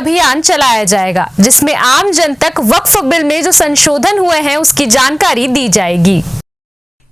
अभियान चलाया जाएगा, जिसमें आम जन तक वक्फ बिल में जो संशोधन हुए हैं उसकी जानकारी दी जाएगी।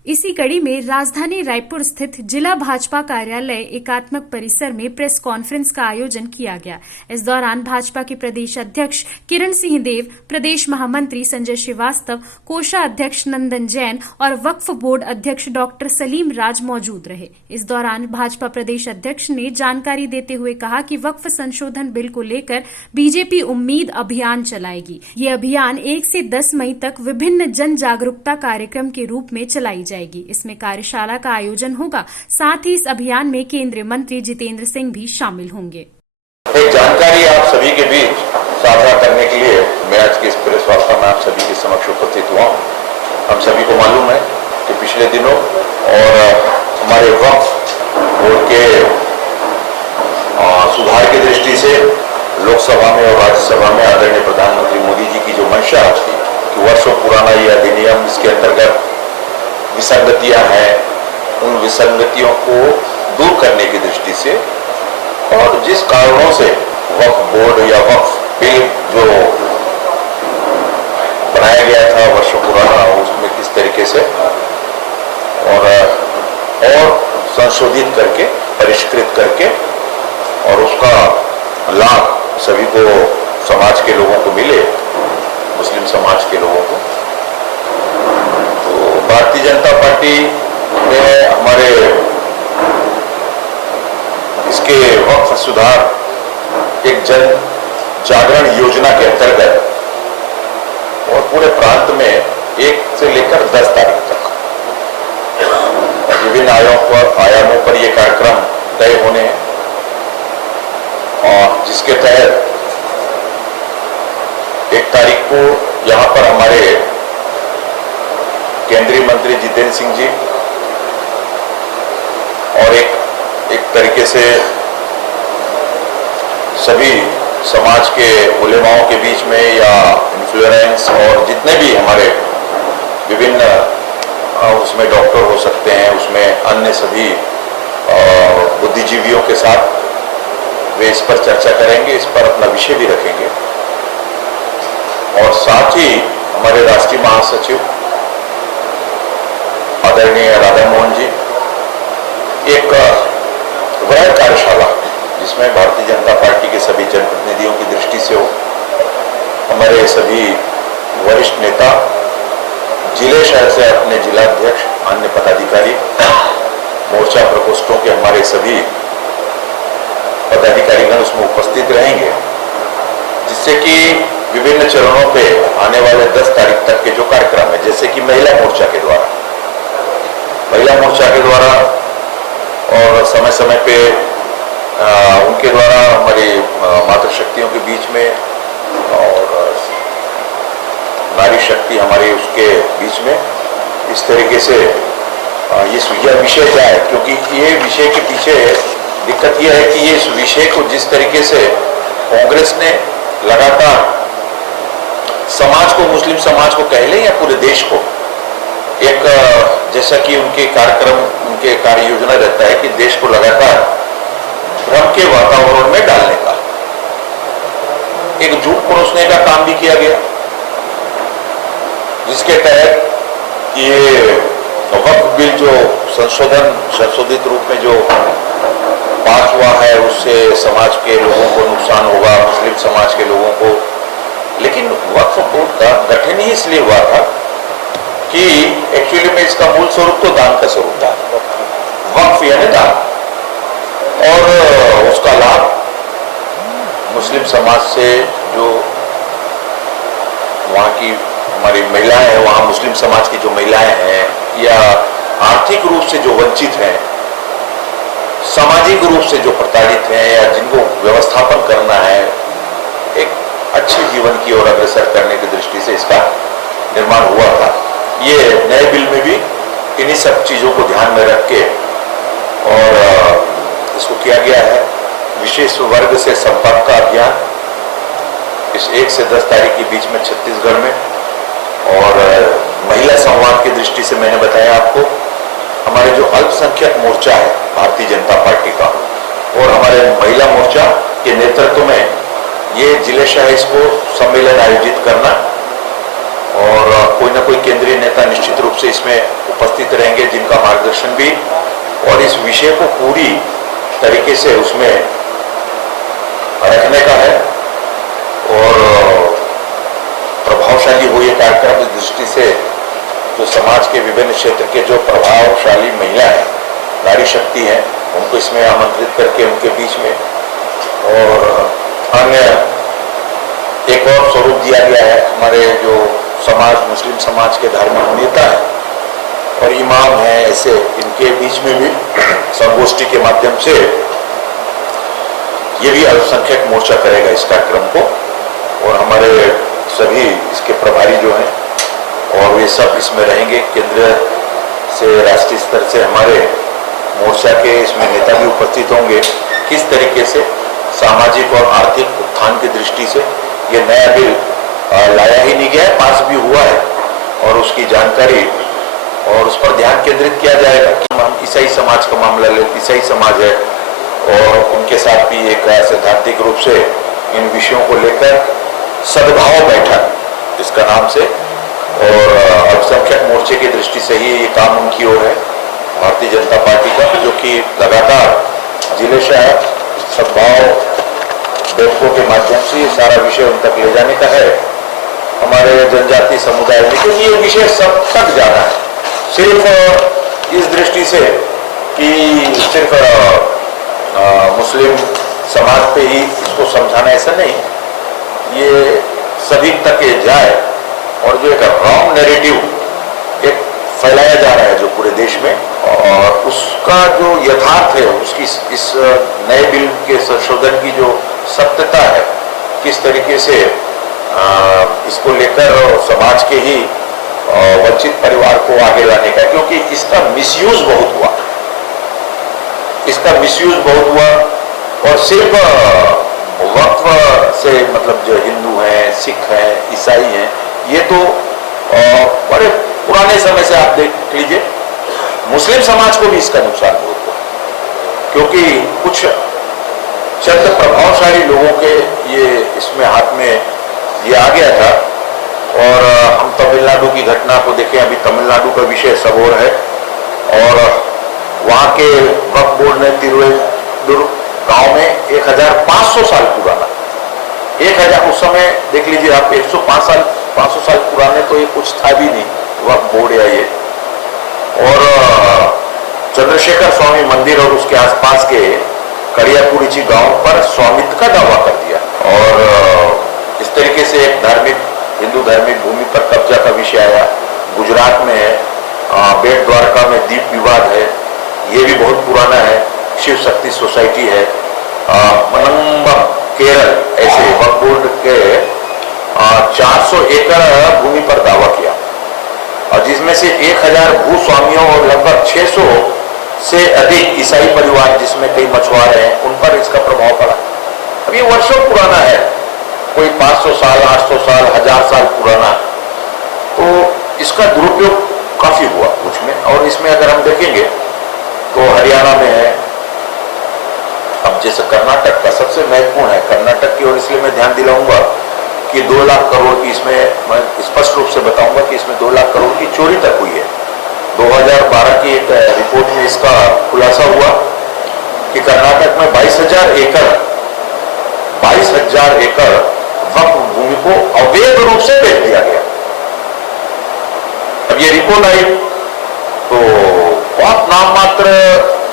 इसी कड़ी में राजधानी रायपुर स्थित जिला भाजपा कार्यालय एकात्मक परिसर में प्रेस कॉन्फ्रेंस का आयोजन किया गया। इस दौरान भाजपा के प्रदेश अध्यक्ष किरण सिंह देव, प्रदेश महामंत्री संजय श्रीवास्तव, कोषाध्यक्ष नंदन जैन और वक्फ बोर्ड अध्यक्ष डॉक्टर सलीम राज मौजूद रहे। इस दौरान भाजपा प्रदेश अध्यक्ष ने जानकारी देते हुए कहा कि वक्फ संशोधन बिल को लेकर बीजेपी उम्मीद अभियान चलाएगी। ये अभियान 1 से 10 मई तक विभिन्न जन जागरूकता कार्यक्रम के रूप में चलाई जाएगी। इसमें कार्यशाला का आयोजन होगा। साथ ही इस अभियान में केंद्रीय मंत्री जितेंद्र सिंह भी शामिल होंगे। एक जानकारी आप सभी के बीच साझा करने के लिए मैं आज की इस प्रेस वार्ता में आप सभी के समक्ष उपस्थित हुआ हूँ। हम सभी को मालूम है कि पिछले दिनों और हमारे वक्फ बोर्ड के सुधार की दृष्टि से लोकसभा में और राज्यसभा में आदरणीय प्रधानमंत्री मोदी जी की जो मंशा थी कि वर्षों पुराना ये अधिनियम, इसके अंतर्गत विसंगतियां हैं, उन विसंगतियों को दूर करने की दृष्टि से और जिस कारणों से वक्फ बोर्ड या वक्फ बिल जो बनाया गया था वर्षों पुराना, उसमें किस तरीके से और संशोधित करके, परिष्कृत करके और उसका लाभ सभी को, समाज के लोगों को मिले, मुस्लिम समाज के लोगों को। भारतीय जनता पार्टी ने हमारे इसके वक्फ सुधार एक जन जागरण योजना के अंतर्गत और पूरे प्रांत में 1 से लेकर 10 तारीख तक विभिन्न आयामों पर यह कार्यक्रम तय होने हैं और जिसके तहत 1 तारीख को यहाँ पर हमारे केंद्रीय मंत्री जितेंद्र सिंह जी और एक तरीके से सभी समाज के उलेमाओं के बीच में या इन्फ्लुएंस और जितने भी हमारे विभिन्न उसमें डॉक्टर हो सकते हैं, उसमें अन्य सभी बुद्धिजीवियों के साथ वे इस पर चर्चा करेंगे, इस पर अपना विषय भी रखेंगे। और साथ ही हमारे राष्ट्रीय महासचिव आदरणीय राधा मोहन जी एक वृहद कार्यशाला जिसमें भारतीय जनता पार्टी के सभी जनप्रतिनिधियों की दृष्टि से हो, हमारे सभी वरिष्ठ नेता, जिले शहर से अपने जिलाध्यक्ष, अन्य पदाधिकारी, मोर्चा प्रकोष्ठों के हमारे सभी पदाधिकारीगण उसमें उपस्थित रहेंगे, जिससे कि विभिन्न चरणों पे आने वाले 10 तारीख तक के जो कार्यक्रम है, जैसे कि महिला मोर्चा के द्वारा और समय समय पे उनके द्वारा हमारी मातृशक्तियों के बीच में और नारी शक्ति हमारी उसके बीच में इस तरीके से ये विषय क्या है, क्योंकि ये विषय के पीछे दिक्कत यह है कि ये इस विषय को जिस तरीके से कांग्रेस ने लगातार समाज को, मुस्लिम समाज को कह लें या पूरे देश को, एक जैसा कि उनके कार्यक्रम, उनके कार्य योजना रहता है कि देश को लगातार भ्रम के वातावरण में डालने का, एक झूठ परोसने का काम भी किया गया, जिसके तहत ये वक्फ बिल जो संशोधित रूप में जो पास हुआ है उससे समाज के लोगों को नुकसान होगा, मुस्लिम समाज के लोगों को। लेकिन वक्फ बोर्ड का गठन ही इसलिए हुआ था कि एक्चुअली में इसका मूल स्वरूप तो दान का स्वरूप था, वक्फ यानी दान, और उसका लाभ मुस्लिम समाज से जो वहाँ की हमारी महिलाएं हैं, वहाँ मुस्लिम समाज की जो महिलाएं हैं या आर्थिक रूप से जो वंचित हैं, सामाजिक रूप से जो प्रताड़ित हैं या जिनको व्यवस्थापन करना है, एक अच्छे जीवन की ओर अग्रसर करने की दृष्टि से इसका निर्माण हुआ था। ये नए बिल में भी इन्हीं सब चीजों को ध्यान में रख के और इसको किया गया है। विशेष वर्ग से संपर्क का अभियान इस 1 से 10 तारीख के बीच में छत्तीसगढ़ में, और महिला संवाद की दृष्टि से मैंने बताया आपको, हमारे जो अल्पसंख्यक मोर्चा है भारतीय जनता पार्टी का और हमारे महिला मोर्चा के नेतृत्व में ये उद्देश्य है इसको सम्मेलन आयोजित करना और कोई ना कोई केंद्रीय नेता निश्चित रूप से इसमें उपस्थित रहेंगे जिनका मार्गदर्शन भी और इस विषय को पूरी तरीके से उसमें रखने का है और प्रभावशाली हो ये कार्यक्रम इस दृष्टि से जो समाज के विभिन्न क्षेत्र के जो प्रभावशाली महिला है, नारी शक्ति है, उनको इसमें आमंत्रित करके उनके बीच में और अन्य एक और स्वरूप दिया गया है। हमारे जो समाज मुस्लिम समाज के धार्मिक नेता है और इमाम हैं, ऐसे इनके बीच में भी संगोष्ठी के माध्यम से ये भी अल्पसंख्यक मोर्चा करेगा इस कार्यक्रम को और हमारे सभी इसके प्रभारी जो हैं और वे सब इसमें रहेंगे। केंद्र से राष्ट्रीय स्तर से हमारे मोर्चा के इसमें नेता भी उपस्थित होंगे। किस तरीके से सामाजिक और आर्थिक उत्थान की दृष्टि से ये नया बिल लाया ही नहीं गया है, पास भी हुआ है और उसकी जानकारी और उस पर ध्यान केंद्रित किया जाएगा कि हम ईसाई समाज का मामला ले, ईसाई समाज है और उनके साथ भी एक सैद्धांतिक रूप से इन विषयों को लेकर सद्भाव बैठक इसका नाम से और अल्पसंख्यक मोर्चे की दृष्टि से ही ये काम उनकी ओर है भारतीय जनता पार्टी का, जो कि लगातार जिले शहर सद्भाव बैठकों के माध्यम से ये सारा विषय उन तक ले जाने का है हमारे जनजातीय समुदाय में, क्योंकि ये विषय सब तक जाना है। सिर्फ इस दृष्टि से कि सिर्फ मुस्लिम समाज पे ही इसको समझाना ऐसा नहीं, ये सभी तक ये जाए और जो एक रॉन्ग नैरेटिव एक फैलाया जा रहा है जो पूरे देश में और उसका जो यथार्थ है उसकी इस नए बिल के संशोधन की जो सत्यता है, किस तरीके से इसको लेकर समाज के ही वंचित परिवार को आगे लाने का, क्योंकि इसका मिसयूज बहुत हुआ, इसका मिसयूज बहुत हुआ और सिर्फ वक्फ से मतलब जो हिंदू हैं, सिख हैं, ईसाई हैं, ये तो बड़े पुराने समय से आप देख लीजिए मुस्लिम समाज को भी इसका नुकसान बहुत हुआ, क्योंकि कुछ चंद प्रभावशाली लोगों के ये इसमें हाथ में ये आ गया था और हम तमिलनाडु की घटना को देखें, अभी तमिलनाडु का विषय सब और है और वहाँ के वक्फ बोर्ड ने तिरुवल्लुर गांव में 1500 साल पुराना 1000 उस समय देख लीजिए आप 500 साल पुराने तो ये कुछ था भी नहीं वक्फ बोर्ड या ये, और चंद्रशेखर स्वामी मंदिर और उसके आसपास के कड़ियापुरीची गांव पर स्वामित्व का दावा कर दिया और इस तरीके से एक हिंदू धार्मिक भूमि पर कब्जा का विषय आया। गुजरात में है, बेट द्वारका में दीप विवाद है, ये भी बहुत पुराना है, शिव शक्ति सोसाइटी है, मनम्बम केरल ऐसे वक्फ बोर्ड के 400 एकड़ भूमि पर दावा किया और जिसमें से 1000 भूस्वामियों और लगभग 600 से अधिक ईसाई परिवार जिसमें कई मछुआरे हैं उन पर इसका प्रभाव पड़ा। अब ये वर्षों पुराना है, कोई 500 साल 800 साल 1000 साल पुराना, तो इसका दुरुपयोग काफी हुआ कुछ में। और इसमें अगर हम देखेंगे तो हरियाणा में है, अब जैसे कर्नाटक का सबसे महत्वपूर्ण है कर्नाटक की, और इसलिए मैं ध्यान दिलाऊंगा कि 2 लाख करोड़ की इसमें मैं स्पष्ट रूप से बताऊंगा कि इसमें 2 लाख करोड़ की चोरी तक हुई है। 2012 की एक रिपोर्ट में इसका खुलासा हुआ कि कर्नाटक में 22,000 एकड़ वक्फ भूमि को अवैध रूप से बेच दिया गया। अब ये रिपोर्ट आई तो बहुत नाम मात्र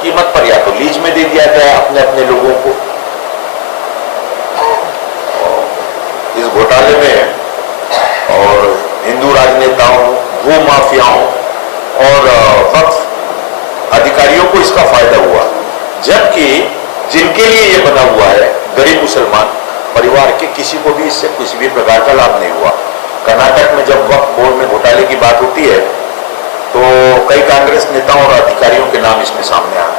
कीमत पर या तो लीज में दे दिया गया अपने अपने लोगों को। इस घोटाले में और हिंदू राजनेताओं, भू माफियाओं और वक्फ अधिकारियों को इसका फायदा हुआ, जबकि जिनके लिए ये बना हुआ है गरीब मुसलमान परिवार के किसी को भी इससे किसी भी प्रकार का लाभ नहीं हुआ। कर्नाटक में जब वक्फ बोर्ड में घोटाले की बात होती है तो कई कांग्रेस नेताओं और अधिकारियों के नाम इसमें सामने आए।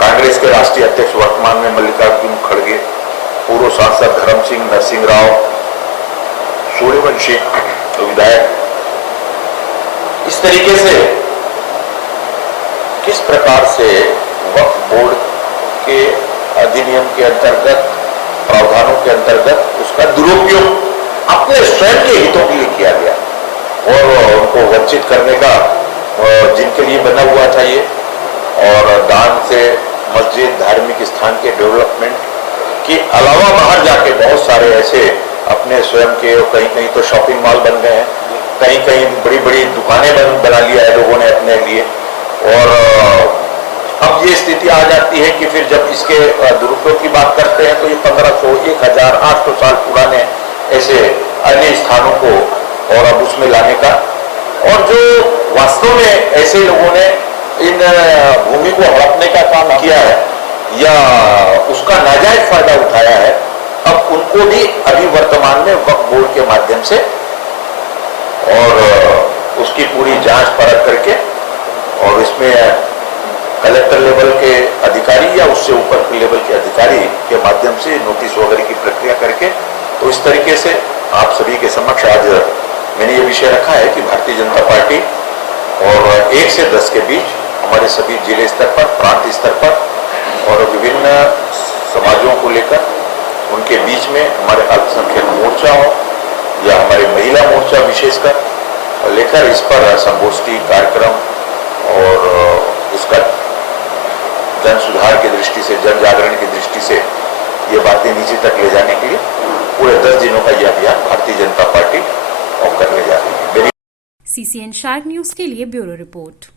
कांग्रेस के राष्ट्रीय अध्यक्ष वर्तमान में मल्लिकार्जुन खड़गे, पूर्व सांसद धर्म सिंह नरसिंह राव, सूर्यवंशी विधायक, इस तरीके से किस प्रकार से वक्फ बोर्ड के अधिनियम के अंतर्गत प्रावधानों के अंतर्गत उसका दुरुपयोग अपने स्वयं के हितों के लिए किया गया और उनको वंचित करने का जिनके लिए बना हुआ था ये, और दान से मस्जिद धार्मिक स्थान के डेवलपमेंट के अलावा बाहर जाके बहुत सारे ऐसे अपने स्वयं के, कहीं कहीं तो शॉपिंग मॉल बन गए हैं, कहीं कहीं बड़ी बड़ी दुकानें बना लिया है लोगों ने अपने लिए। और अब ये स्थिति आ जाती है कि फिर जब इसके दुरुपयोग की बात करते हैं तो ये 1500, 1800 साल पुराने ऐसे अन्य स्थानों को और अब उसमें लाने का, और जो वास्तव में ऐसे लोगों ने इन भूमि को हड़पने का काम किया है या उसका नाजायज फायदा उठाया है, अब उनको भी अभी वर्तमान में वक्फ बोर्ड के माध्यम से और उसकी पूरी जांच परख करके और इसमें कलेक्टर लेवल के अधिकारी या उससे ऊपर के लेवल के अधिकारी के माध्यम से नोटिस वगैरह की प्रक्रिया करके, तो इस तरीके से आप सभी के समक्ष आज मैंने ये विषय रखा है कि भारतीय जनता पार्टी और 1 से 10 के बीच हमारे सभी जिले स्तर पर, प्रांत स्तर पर और विभिन्न समाजों को लेकर उनके बीच में हमारे अल्पसंख्यक मोर्चा हो या हमारे महिला मोर्चा विशेषकर लेकर इस पर संगोष्ठी कार्यक्रम और इसका जन सुधार की दृष्टि से, जन जागरण की दृष्टि से ये बातें नीचे तक ले जाने के लिए पूरे 10 दिनों का यह अभियान भारतीय जनता पार्टी और करने जा रही है। CCN शार्क न्यूज के लिए ब्यूरो रिपोर्ट।